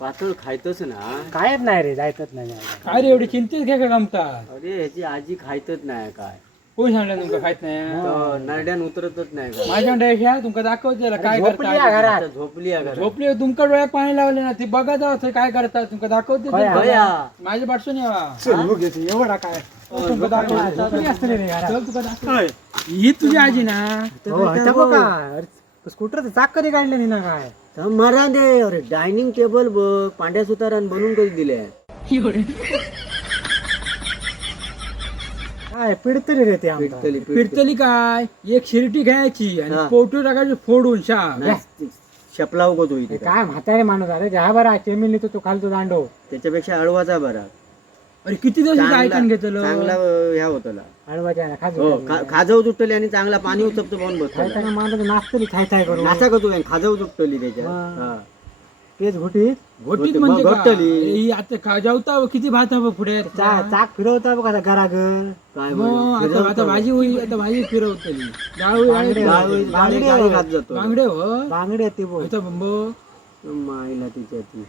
पातळ खायतच ना. कायच नाही रे जायतच नाही काय रे एवढी चिंतेत घ्या का गमतात? अरे ह्याची आजी खायतच नाही काय. कोण सांगलं तुमका खायत नाही? तर नरड्यान उतरतच नाही काय. माझ्या घ्या तुमका दाखवत काय झोपली आहे करता. घरात. आता झोपली आहे घरात. झोपले तुमका डोळ्यात पाणी लावले ना ती बघा जाऊ ते काय करतात तुमका दाखवते ते. बया. माझ्या पाठसून यावा एवढा काय तुमका दाखवते. झोपली असते रे घरात. चल तुका दाखव. ही तुझी आजी ना? हो, इथं बघा स्कूटरचं चाक कधी काढलं नाही ना काय. तर मरा दे. अरे डायनिंग टेबल बघ पांढऱ्या सुतारान बनवून कधी दिले. काय पिडतरी रे ते आमचं. पिटतली फिरतली काय एक शिरटी घ्यायची आणि हा. पोटू टाकायची फोडून शाम. शपलाव को तो इथे काय म्हातारे माणूस अरे हा बरा चेमिनी तो खालतो दांडो. त्याच्यापेक्षा अळवाचा बरा. अरे किती दिवस ऐकून घेतलं. चांगला ह्या होता. हळवाच्या ना हो खाजव तुटली आणि चांगला पाणी उचपतो पाहून बसतो. खायताना माणूस नाचतली खाय खाय करून. नाचा का तू खाजव तुटली त्याच्या. हा. तेच घुटी घोटीत म्हणजे काय? घोटली. ही आता जेवता किती भात हवं पुढे चाक फिरवता बघा घराघर. काय मग आता भाजी होईल आता भाजी फिरवतली गाडी खात जातो. बांगडे हो बांगडी येते बोल. आता बंबो माईला तिच्या ती